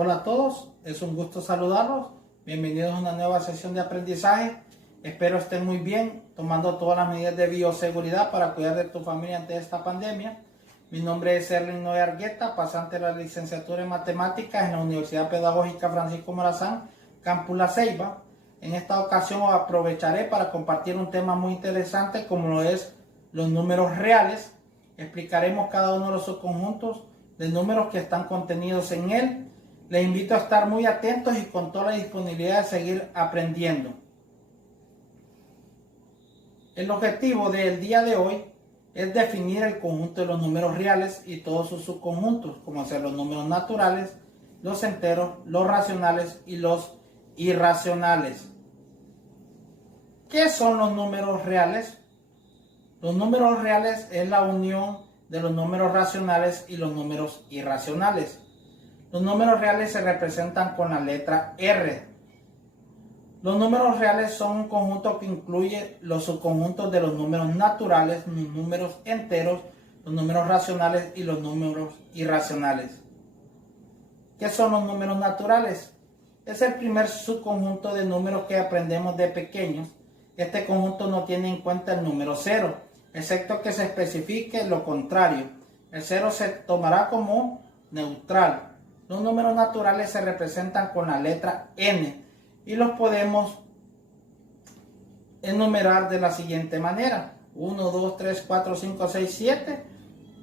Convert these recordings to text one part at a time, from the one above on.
Hola a todos, es un gusto saludarlos. Bienvenidos a una nueva sesión de aprendizaje. Espero estén muy bien, tomando todas las medidas de bioseguridad para cuidar de tu familia ante esta pandemia. Mi nombre es Erling Noé Argueta, pasante de la licenciatura en Matemáticas en la Universidad Pedagógica Francisco Morazán, Campus La Ceiba. En esta ocasión aprovecharé para compartir un tema muy interesante como lo es los números reales. Explicaremos cada uno de los subconjuntos de números que están contenidos en él. Les invito a estar muy atentos y con toda la disponibilidad de seguir aprendiendo. El objetivo del día de hoy es definir el conjunto de los números reales y todos sus subconjuntos, como ser los números naturales, los enteros, los racionales y los irracionales. ¿Qué son los números reales? Los números reales es la unión de los números racionales y los números irracionales. Los números reales se representan con la letra R. Los números reales son un conjunto que incluye los subconjuntos de los números naturales, los números enteros, los números racionales y los números irracionales. ¿Qué son los números naturales? Es el primer subconjunto de números que aprendemos de pequeños. Este conjunto no tiene en cuenta el número 0, excepto que se especifique lo contrario. El 0 se tomará como neutral. Los números naturales se representan con la letra N y los podemos enumerar de la siguiente manera: 1, 2, 3, 4, 5, 6, 7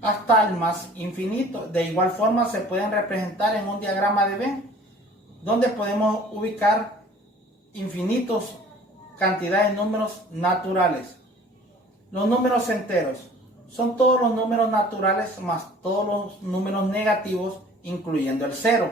hasta el más infinito. De igual forma se pueden representar en un diagrama de Venn, donde podemos ubicar infinitos cantidades de números naturales. Los números enteros son todos los números naturales más todos los números negativos, incluyendo el 0.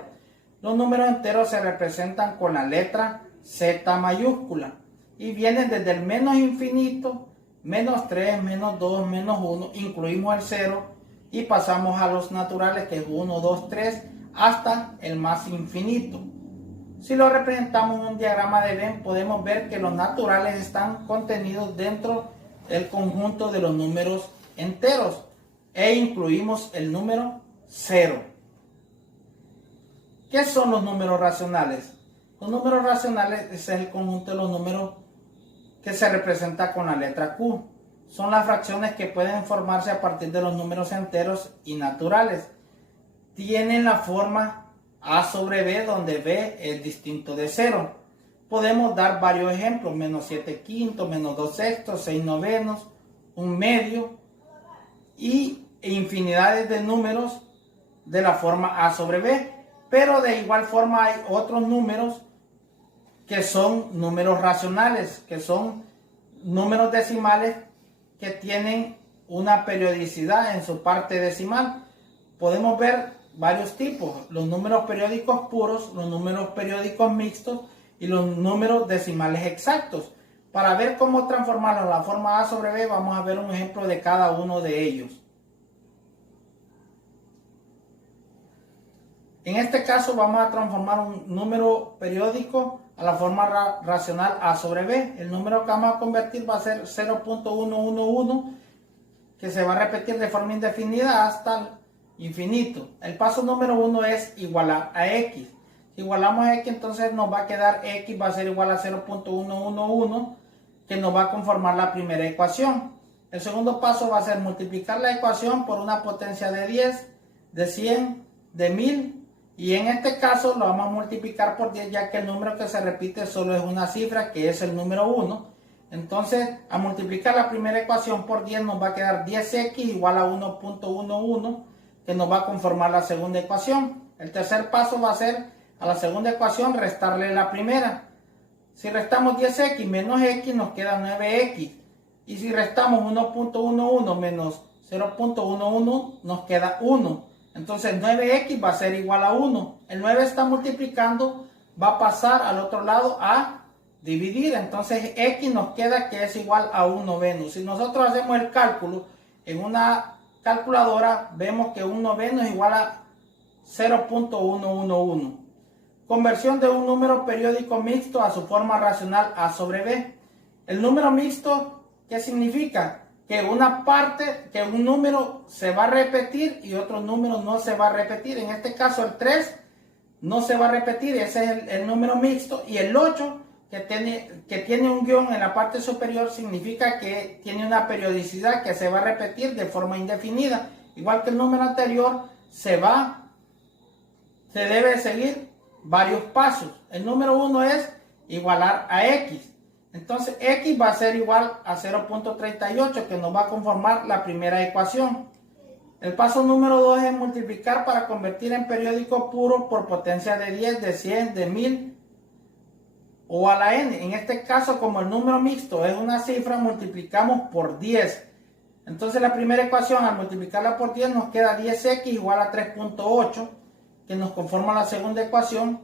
Los números enteros se representan con la letra Z mayúscula y vienen desde el menos infinito, menos 3, menos 2, menos 1, incluimos el 0 y pasamos a los naturales, que es 1, 2, 3, hasta el más infinito. Si lo representamos en un diagrama de Venn, podemos ver que los naturales están contenidos dentro del conjunto de los números enteros e incluimos el número 0. ¿Qué son los números racionales? Los números racionales es el conjunto de los números que se representa con la letra Q. Son las fracciones que pueden formarse a partir de los números enteros y naturales. Tienen la forma A sobre B, donde B es distinto de 0. Podemos dar varios ejemplos: menos 7 quintos, menos 2 sextos, 6 novenos, 1 medio y infinidades de números de la forma A sobre B. Pero de igual forma hay otros números que son números racionales, que son números decimales que tienen una periodicidad en su parte decimal. Podemos ver varios tipos: los números periódicos puros, los números periódicos mixtos y los números decimales exactos. Para ver cómo transformarlos a la forma A sobre B, vamos a ver un ejemplo de cada uno de ellos. En este caso vamos a transformar un número periódico a la forma racional A sobre B. El número que vamos a convertir va a ser 0.111, que se va a repetir de forma indefinida hasta el infinito. El paso número 1 es igualar a X. Si igualamos a X, entonces nos va a quedar X va a ser igual a 0.111, que nos va a conformar la primera ecuación. El segundo paso va a ser multiplicar la ecuación por una potencia de 10, de 100, de 1000. Y en este caso lo vamos a multiplicar por 10, ya que el número que se repite solo es una cifra, que es el número 1. Entonces, a multiplicar la primera ecuación por 10 nos va a quedar 10x igual a 1.11, que nos va a conformar la segunda ecuación. El tercer paso va a ser a la segunda ecuación restarle la primera. Si restamos 10x menos x nos queda 9x. Y si restamos 1.11 menos 0.11 nos queda 1. Entonces 9x va a ser igual a 1. El 9 está multiplicando, va a pasar al otro lado a dividir. Entonces x nos queda que es igual a 1 noveno. Si nosotros hacemos el cálculo en una calculadora, vemos que 1 noveno es igual a 0.111. Conversión de un número periódico mixto a su forma racional A sobre B. El número mixto, ¿qué significa? Que una parte, que un número se va a repetir y otro número no se va a repetir. En este caso el 3 no se va a repetir, ese es el número mixto. Y el 8 que tiene un guión en la parte superior significa que tiene una periodicidad que se va a repetir de forma indefinida. Igual que el número anterior, se debe seguir varios pasos. El número 1 es igualar a x. Entonces x va a ser igual a 0.38, que nos va a conformar la primera ecuación. El paso número 2 es multiplicar para convertir en periódico puro por potencia de 10, de 100, de 1000 o a la n. En este caso, como el número mixto es una cifra, multiplicamos por 10. Entonces la primera ecuación, al multiplicarla por 10, nos queda 10x igual a 3.8, que nos conforma la segunda ecuación.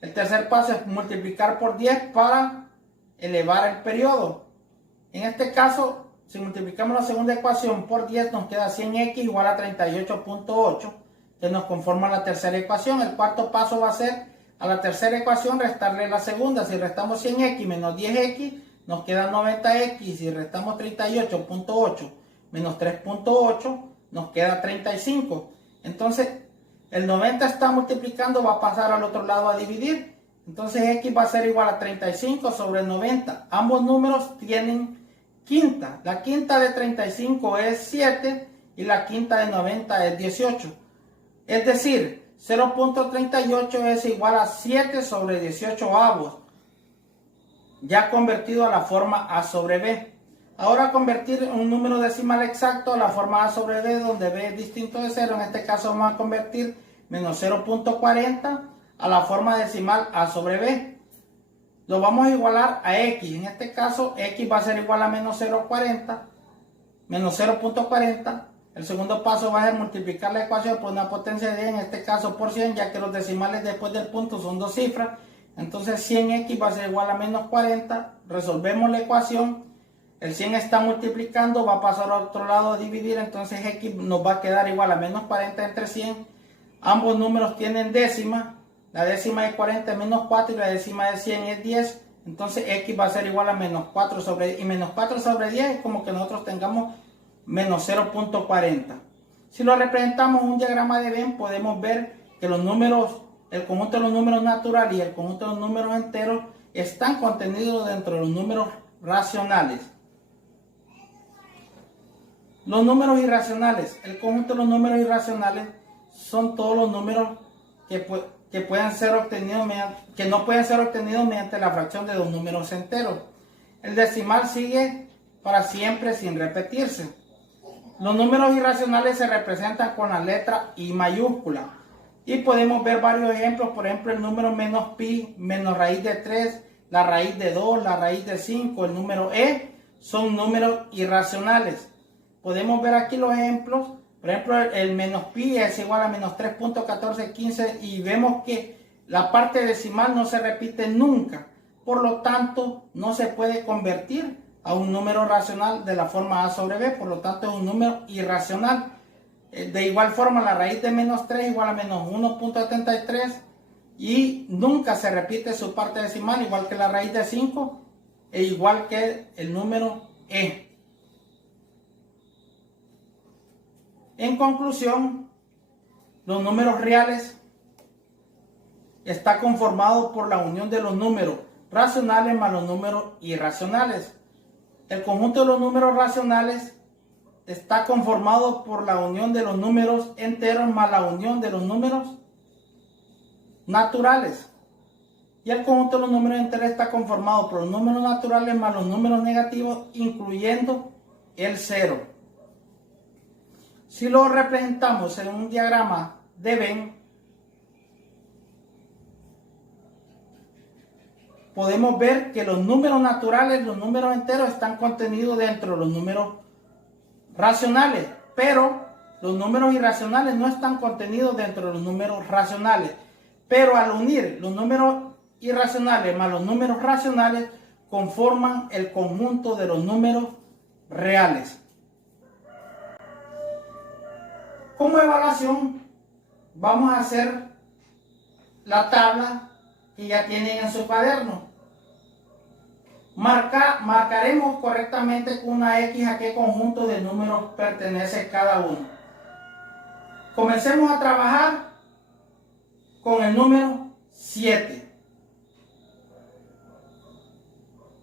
El tercer paso es multiplicar por 10 para elevar el periodo. En este caso, si multiplicamos la segunda ecuación por 10, nos queda 100x igual a 38.8, que nos conforma la tercera ecuación. El cuarto paso va a ser a la tercera ecuación restarle la segunda. Si restamos 100x menos 10x, nos queda 90x. Si restamos 38.8 menos 3.8, nos queda 35. Entonces, el 90 está multiplicando, va a pasar al otro lado a dividir. Entonces, x va a ser igual a 35 sobre 90. Ambos números tienen quinta. La quinta de 35 es 7 y la quinta de 90 es 18. Es decir, 0.38 es igual a 7 sobre 18 avos, ya convertido a la forma a sobre b. Ahora convertir un número decimal exacto a la forma a sobre b, donde b es distinto de 0. En este caso vamos a convertir menos 0.40 a la forma decimal a sobre b. Lo vamos a igualar a x. En este caso x va a ser igual a menos 0.40, menos 0.40. El segundo paso va a ser multiplicar la ecuación por una potencia de 10, en este caso por 100, ya que los decimales después del punto son dos cifras. Entonces 100x va a ser igual a menos 40. Resolvemos la ecuación. El 100 está multiplicando, va a pasar al otro lado a dividir. Entonces x nos va a quedar igual a menos 40 entre 100. Ambos números tienen décima. La décima de 40 es menos 4 y la décima de 100 es 10. Entonces x va a ser igual a menos 4 sobre 10. Y menos 4 sobre 10 es como que nosotros tengamos menos 0.40. Si lo representamos en un diagrama de Venn, podemos ver que los números, el conjunto de los números naturales y el conjunto de los números enteros están contenidos dentro de los números racionales. Los números irracionales. El conjunto de los números irracionales son todos los números que pueden ser obtenidos que no pueden ser obtenidos mediante la fracción de dos números enteros. El decimal sigue para siempre sin repetirse. Los números irracionales se representan con la letra I mayúscula. Y podemos ver varios ejemplos, por ejemplo el número menos pi, menos raíz de 3, la raíz de 2, la raíz de 5, el número e, son números irracionales. Podemos ver aquí los ejemplos, por ejemplo el menos pi es igual a menos 3.1415 y vemos que la parte decimal no se repite nunca. Por lo tanto, no se puede convertir a un número racional de la forma a sobre b, por lo tanto es un número irracional. De igual forma, la raíz de menos 3 igual a menos 1.73 y nunca se repite su parte decimal, igual que la raíz de 5 e igual que el número e. En conclusión, los números reales está conformado por la unión de los números racionales más los números irracionales. El conjunto de los números racionales está conformado por la unión de los números enteros más la unión de los números naturales. Y el conjunto de los números enteros está conformado por los números naturales más los números negativos, incluyendo el 0. Si lo representamos en un diagrama de Venn, podemos ver que los números naturales, los números enteros, están contenidos dentro de los números racionales, pero los números irracionales no están contenidos dentro de los números racionales. Pero al unir los números irracionales más los números racionales, conforman el conjunto de los números reales. Como evaluación, vamos a hacer la tabla que ya tienen en su cuaderno. Marcaremos correctamente con una X a qué conjunto de números pertenece cada uno. Comencemos a trabajar con el número 7.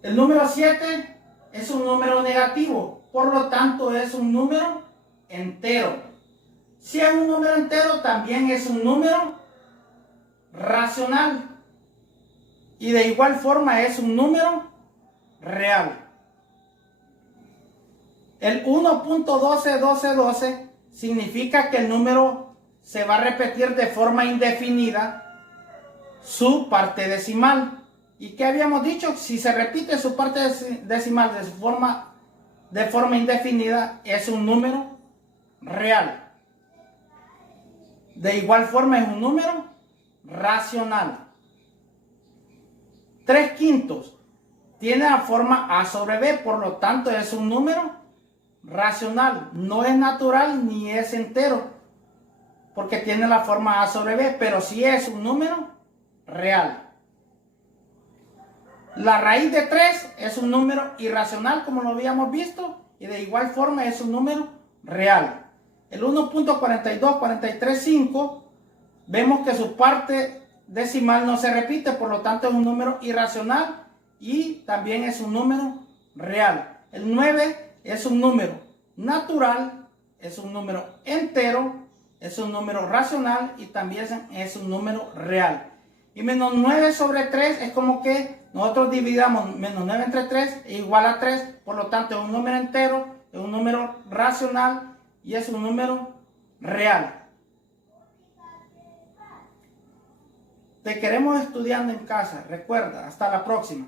El número 7 es un número negativo, por lo tanto es un número entero. Si es un número entero, también es un número racional. Y de igual forma es un número real. El 1.121212 significa que el número se va a repetir de forma indefinida su parte decimal. ¿Y qué habíamos dicho? Si se repite su parte decimal de forma indefinida, es un número real. De igual forma es un número racional. 3/5 tiene la forma a sobre b, por lo tanto es un número racional. No es natural ni es entero, porque tiene la forma a sobre b, pero sí es un número real. La raíz de 3 es un número irracional, como lo habíamos visto, y de igual forma es un número real. El 1.42435 vemos que su parte decimal no se repite, por lo tanto es un número irracional y también es un número real. El 9 es un número natural, es un número entero, es un número racional y también es un número real. Y menos 9 sobre 3 es como que nosotros dividamos menos 9 entre 3 es igual a 3, por lo tanto es un número entero, es un número racional y es un número real. Te queremos estudiando en casa. Recuerda, hasta la próxima.